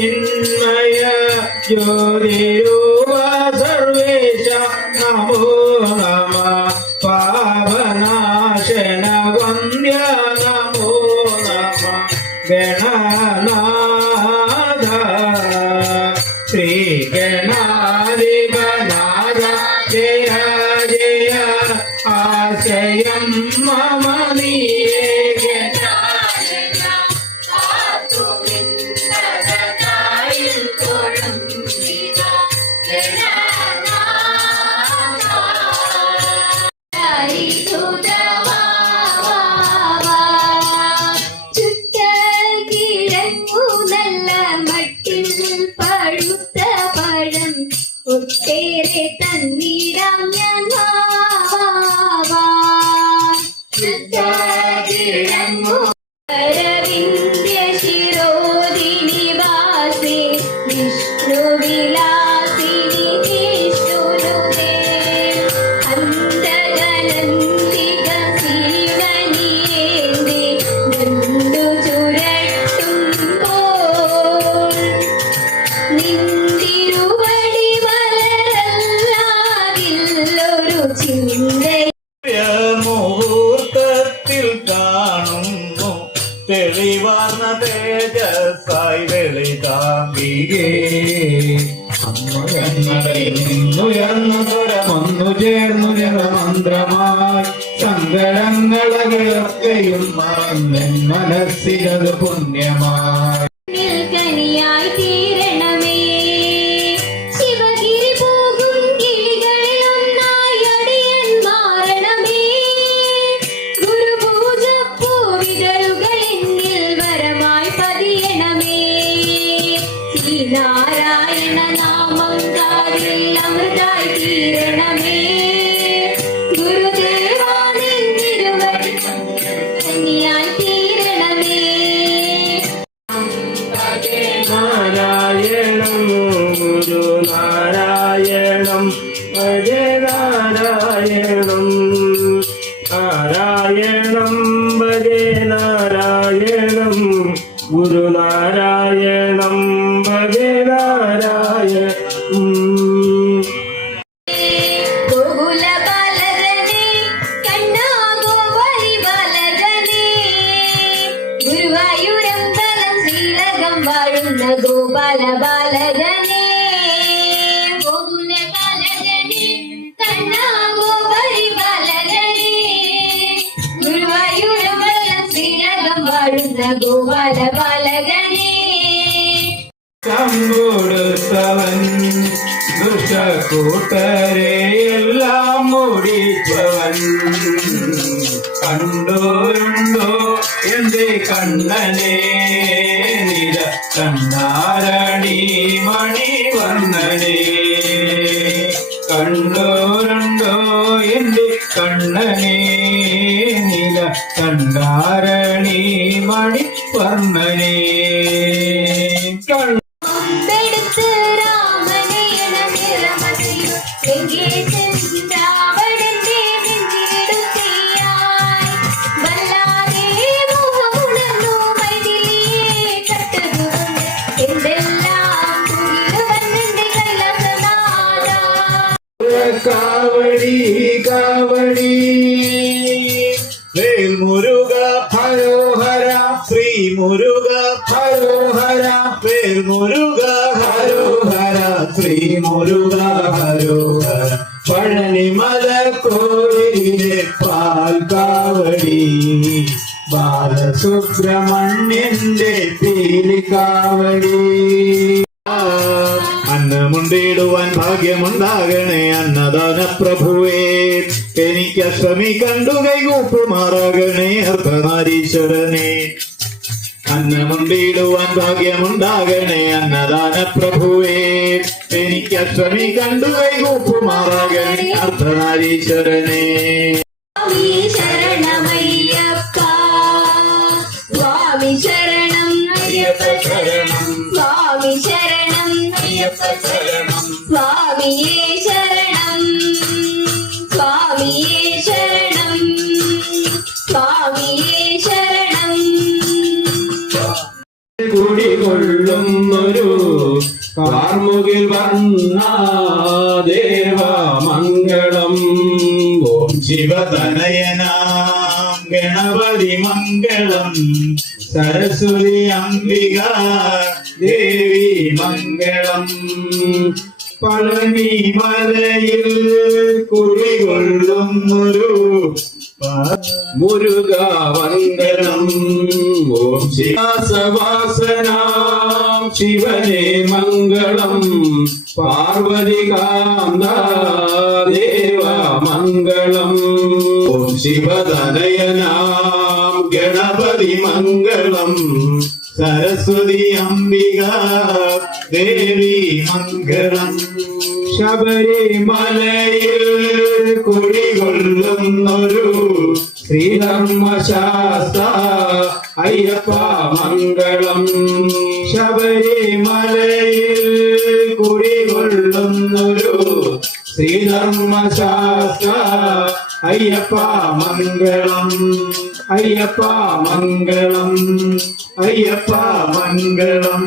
ചിന്മയ ജ്യോതിരൂപ സർവേശ നമോ നമ പാവനാശന വന്ദ്യ നമോ നമ ഗണനാഥ ശ്രീ ഗണാധിപനാഥ ജയ ജയ ആശയം മമ നീയേ ഒട്ടേറെ തന്നിടാം ഞാൻ അരവിന്ദ്യ ശിരോദിനി വാസി വിഷ്ണുവിലാസിനി വിഷ്ണുനുദേ അന്തകനന്ദിക ശ്രീമണിയേന്തി നന്ദു ചുരട്ടുമ്പോൾ നിന്തിരുവടി വലരല്ലാതില്ലൊരു ചിന്ത മുഹൂർത്തത്തിൽ കാണുന്നു തെളിവാർന്ന തേജസ്സായി വെളിതാംബികേ നിന്നുയർന്നു സ്വരമൊന്നു ചേർന്നു ജപമന്ത്രമായി സങ്കടങ്ങളകയൊക്കെയും മറന്നെൻ മനസ്സിലത് പുണ്യമായി കനിയായി തീരണമേ ശിവഗിരി പോകും കിളികളിലൊന്നായി അടിയൻ മാറണമേ ഗുരുപൂജ പൂവിതഴുകൾ എന്നിൽ വരമായി പതിയണമേ ശ്രീനാരായണ നാമം കാതിൽ അമൃതായി തീരണമേ ഗുരുദേവാനിരുവടി കനിയായി തീരണമേ നാരായണം ഗുരു നാരായണം ഭജ നാരായണം നാരായണം ഭജ നാരായണം ഗുരു നാരായണം ഭജ നാരായണം ഗോകുല ബാലകനേ കണ്ണാ ഗോപാലി ബാലകനേ ഗുരുവായൂരമ്പലം ശ്രീലകം വാഴുന്ന ഗോപാല ബാലകനേ ഗോകുല ബാലകനേ കണ്ണാ ഗോപാലി ബാലകനേ ഗുരുവായൂരമ്പലം ശ്രീലകം വാഴുന്ന ഗോപാല ബാലകനേ കൊടുത്തവൻ ദുഷ്ടക്കൂട്ടരെ എല്ലാം മുടിച്ചവൻ കണ്ടോരുണ്ടോ എന്റെ കണ്ണനെ നിര കണ്ണാരണി മണി വന്നനെ കണ്ടോരുണ്ടോ എന്റെ കണ്ണനെ നില കണ്ണാരണി മണി വന്നനെ അമ്പെടുത്ത് രാമനയന നിറമതിൽ വെങ്കേശൻ രാവണന്റെ നെഞ്ചിടുത്തിയായി വല്ലാതെ മോഹമുണർന്നു മൈഥിലിയെ കട്ടതുകൊണ്ട് എന്തെല്ലാം തുകിലുവന്നെന്റെ കൈലാസനാഥ കാവടി കാവടി വേൽ മുരുക ഹരോഹര ശ്രീ മുരുക ഹരോഹര വേൽ മുരുക ഹരോഹര ശ്രീ മുരുക ഹരോഹര പഴനിമല കോവിലെ പാൽ കാവടി ബാലസുബ്രഹ്മണ്യന്റെ പീലി കാവടി അന്നമുണ്ടിടുവാൻ ഭാഗ്യമുണ്ടാകണേ അന്നദാന പ്രഭുവേ എനിക്ക് അശ്വമി കണ്ടു കൈകൂപ്പുമാറാകണേ അർദ്ധനാരീശ്വരനെ അന്നമുണ്ടിടുവാൻ ഭാഗ്യമുണ്ടാകണേ അന്നദാന പ്രഭുവേ എനിക്ക് അശ്വമി കണ്ടു കൈകൂപ്പുമാറാകണേ അർദ്ധനാരീശ്വരനെ സ്വാമി ശരണമയ്യപ്പ സ്വാമി ശരണം അയ്യപ്പ ശരണം സ്വാമി ശരണം അയ്യപ്പ ശരണം സ്വാമിയേ ശരണം സ്വാമിയേ ശരണം സ്വാമിയേ ശരണം കുടികൊള്ളുന്നൊരു ശിവതനയനാം ഗണപതി മംഗളം സരസ്വതി അംബിക ദേവി മംഗളം പളനി മലയിൽ കുടികൊള്ളുന്നൊരു മുരുക മംഗളം ഓം ശിവാസവാസനാം ശിവനേ മംഗളം പാർവതി കാന്ത ദേവ മംഗളം ഓം ശിവതനയനാം ഗണപതി മംഗളം സരസ്വതി അംബിക ദേവി മംഗളം ശബരിമലയിൽ കുടികൊള്ളുന്നൊരു ശ്രീധർമ്മശാസ്ത്ര അയ്യപ്പ മംഗളം ശബരിമലയിൽ കുടികൊള്ളുന്നൊരു ശ്രീധർമ്മശാസ്ത്ര അയ്യപ്പ മംഗളം അയ്യപ്പ മംഗളം അയ്യപ്പ മംഗളം